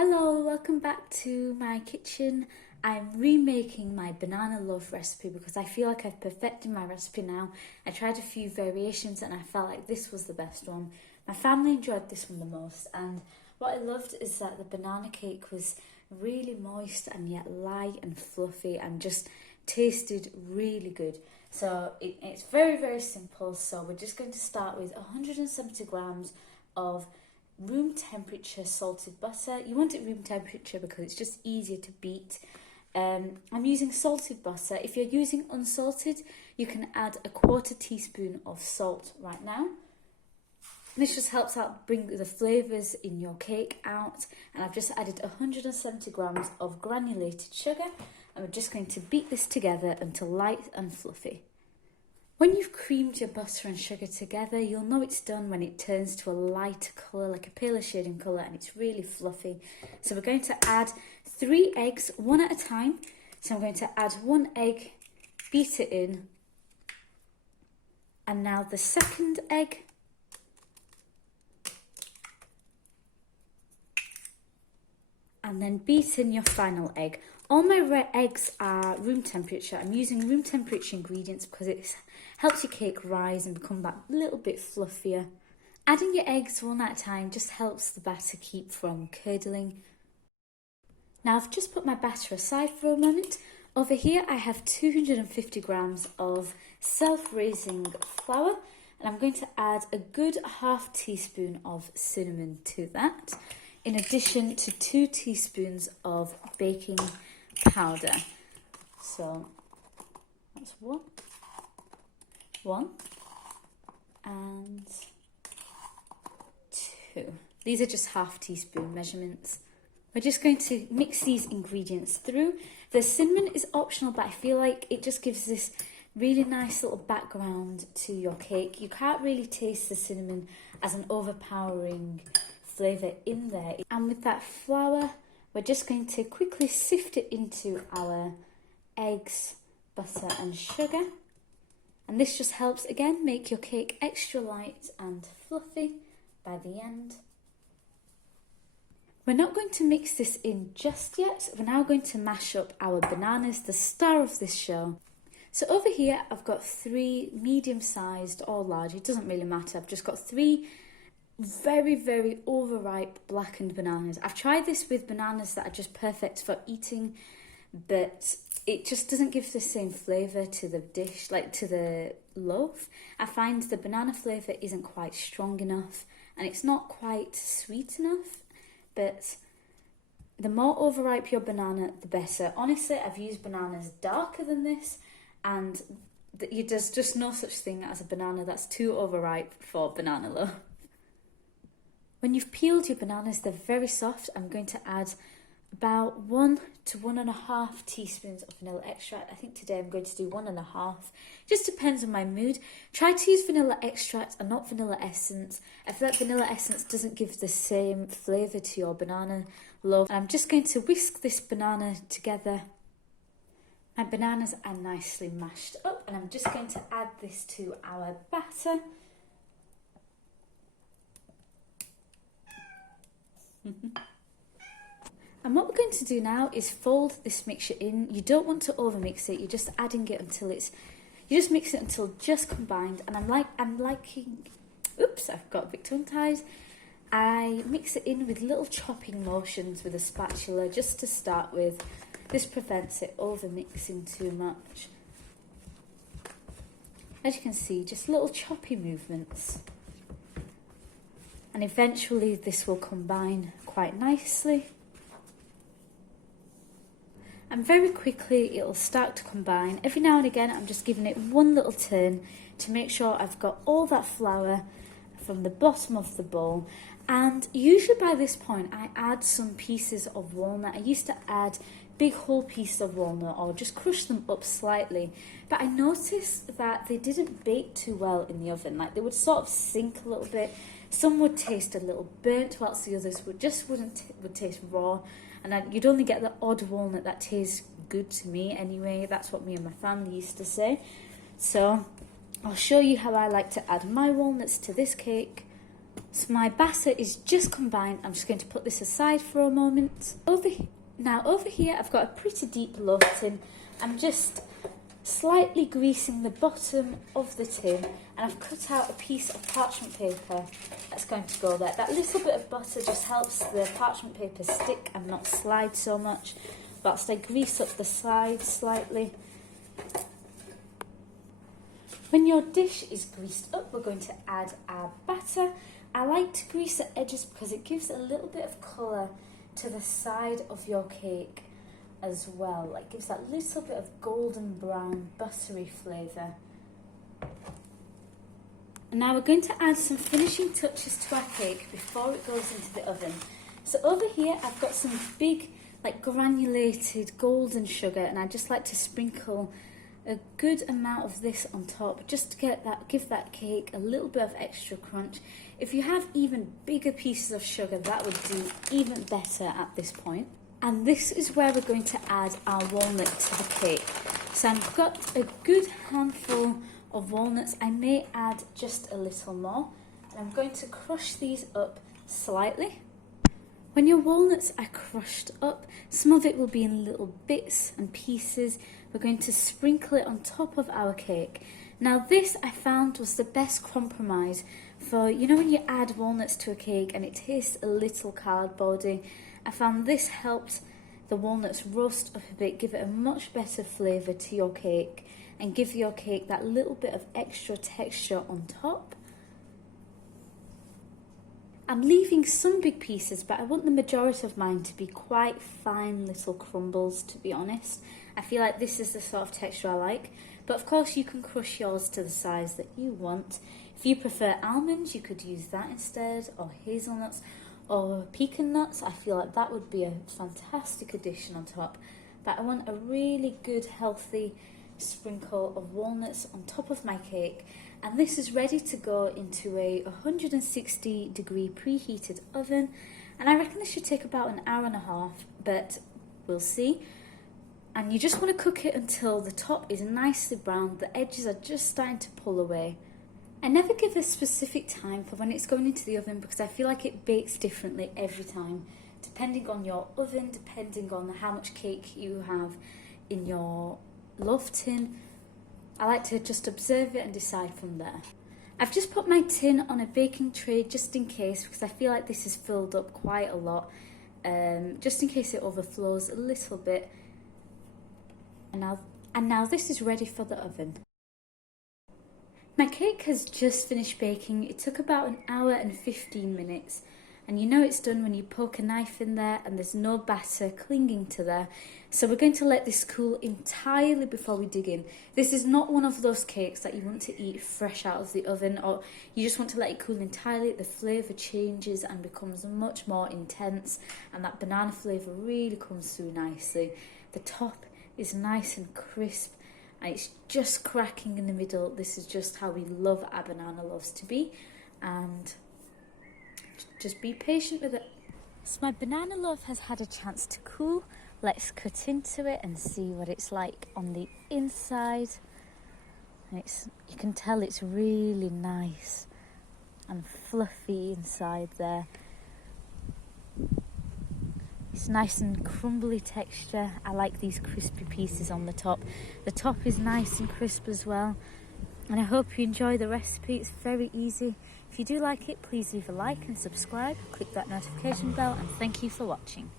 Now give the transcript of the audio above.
Hello, welcome back to my kitchen. I'm remaking my banana loaf recipe because I feel like I've perfected my recipe now. I tried a few variations and I felt like this was the best one. My family enjoyed this one the most, and what I loved is that the banana cake was really moist and yet light and fluffy and just tasted really good. So it's very simple. So we're just going to start with 170 grams of room temperature salted butter. You want it room temperature because it's just easier to beat. I'm using salted butter. If you're using unsalted, you can add a 1/4 teaspoon of salt right now. This just helps out bring the flavours in your cake out. And I've just added 170 grams of granulated sugar, and we're just going to beat this together until light and fluffy. When you've creamed your butter and sugar together, you'll know it's done when it turns to a lighter colour, like a paler shading colour, and it's really fluffy. So we're going to add 3 eggs, one at a time. So I'm going to add 1 egg, beat it in, and now the second egg. And then beat in your final egg. All my eggs are room temperature. I'm using room temperature ingredients because it helps your cake rise and become back a little bit fluffier. Adding your eggs one at a time just helps the batter keep from curdling. Now I've just put my batter aside for a moment. Over here I have 250 grams of self-raising flour, and I'm going to add a good 1/2 teaspoon of cinnamon to that, in addition to 2 teaspoons of baking powder. So that's one and 2. These are just 1/2 teaspoon measurements. We're just going to mix these ingredients through. The cinnamon is optional, but I feel like it just gives this really nice little background to your cake. You can't really taste the cinnamon as an overpowering flavour in there. And with that flour, we're just going to quickly sift it into our eggs, butter and sugar. And this just helps, again, make your cake extra light and fluffy by the end. We're not going to mix this in just yet. We're now going to mash up our bananas, the star of this show. So over here, I've got 3 medium-sized or large, it doesn't really matter. I've just got 3 very overripe blackened bananas. I've tried this with bananas that are just perfect for eating, but it just doesn't give the same flavour to the dish, like to the loaf. I find the banana flavour isn't quite strong enough and it's not quite sweet enough, but the more overripe your banana, the better. Honestly, I've used bananas darker than this, and there's just no such thing as a banana that's too overripe for banana loaf. When you've peeled your bananas, they're very soft. I'm going to add about 1 to 1.5 teaspoons of vanilla extract. I think today I'm going to do 1.5. Just depends on my mood. Try to use vanilla extract and not vanilla essence. I feel like vanilla essence doesn't give the same flavour to your banana loaf. I'm just going to whisk this banana together. My bananas are nicely mashed up, and I'm just going to add this to our batter. And what we're going to do now is fold this mixture in. You don't want to overmix it. You're just adding it until you just mix it until just combined. And I'm liking, oops, I've got a bit tongue-tied. I mix it in with little chopping motions with a spatula just to start with. This prevents it over mixing too much. As you can see, just little choppy movements. And eventually this will combine quite nicely. And very quickly it'll start to combine. Every now and again I'm just giving it one little turn to make sure I've got all that flour from the bottom of the bowl. And usually by this point I add some pieces of walnut. I used to add big whole pieces of walnut or just crush them up slightly, but I noticed that they didn't bake too well in the oven. Like, they would sort of sink a little bit. Some would taste a little burnt, whilst the others would taste raw. And you'd only get the odd walnut that tastes good to me anyway. That's what me and my family used to say. So I'll show you how I like to add my walnuts to this cake. So my batter is just combined. I'm just going to put this aside for a moment. Over here I've got a pretty deep loaf tin. I'm just slightly greasing the bottom of the tin, and I've cut out a piece of parchment paper that's going to go there. That little bit of butter just helps the parchment paper stick and not slide so much. Whilst I grease up the sides slightly. When your dish is greased up, we're going to add our batter. I like to grease the edges because it gives a little bit of colour to the side of your cake as well. It gives that little bit of golden brown buttery flavour. And now we're going to add some finishing touches to our cake before it goes into the oven. So over here I've got some big granulated golden sugar, and I just like to sprinkle a good amount of this on top just to give that cake a little bit of extra crunch. If you have even bigger pieces of sugar, that would do even better at this point. And this is where we're going to add our walnut to the cake. So I've got a good handful of walnuts. I may add just a little more, and I'm going to crush these up slightly. When your walnuts are crushed up, some of it will be in little bits and pieces. We're going to sprinkle it on top of our cake. Now this I found was the best compromise for, when you add walnuts to a cake and it tastes a little cardboardy. I found this helped the walnuts roast up a bit, give it a much better flavour to your cake, and give your cake that little bit of extra texture on top. I'm leaving some big pieces, but I want the majority of mine to be quite fine little crumbles, to be honest. I feel like this is the sort of texture I like. But of course you can crush yours to the size that you want. If you prefer almonds, you could use that instead, or hazelnuts, or pecan nuts. I feel like that would be a fantastic addition on top. But I want a really good, healthy sprinkle of walnuts on top of my cake. And this is ready to go into a 160 degree preheated oven, and I reckon this should take about an hour and a half, but we'll see. And you just want to cook it until the top is nicely brown, the edges are just starting to pull away. I never give a specific time for when it's going into the oven because I feel like it bakes differently every time, depending on your oven, depending on how much cake you have in your loaf tin. I like to just observe it and decide from there. I've just put my tin on a baking tray just in case, because I feel like this is filled up quite a lot, just in case it overflows a little bit. And now this is ready for the oven. My cake has just finished baking. It took about an hour and 15 minutes. And you know it's done when you poke a knife in there and there's no batter clinging to there. So we're going to let this cool entirely before we dig in. This is not one of those cakes that you want to eat fresh out of the oven, or you just want to let it cool entirely. The flavour changes and becomes much more intense, and that banana flavour really comes through nicely. The top is nice and crisp, and it's just cracking in the middle. This is just how we love our banana loaves to be, and just be patient with it. So my banana loaf has had a chance to cool. Let's cut into it and see what it's like on the inside. You can tell it's really nice and fluffy inside there. It's nice and crumbly texture. I like these crispy pieces on the top. The top is nice and crisp as well. And I hope you enjoy the recipe. It's very easy. If you do like it, please leave a like and subscribe. Click that notification bell, and thank you for watching.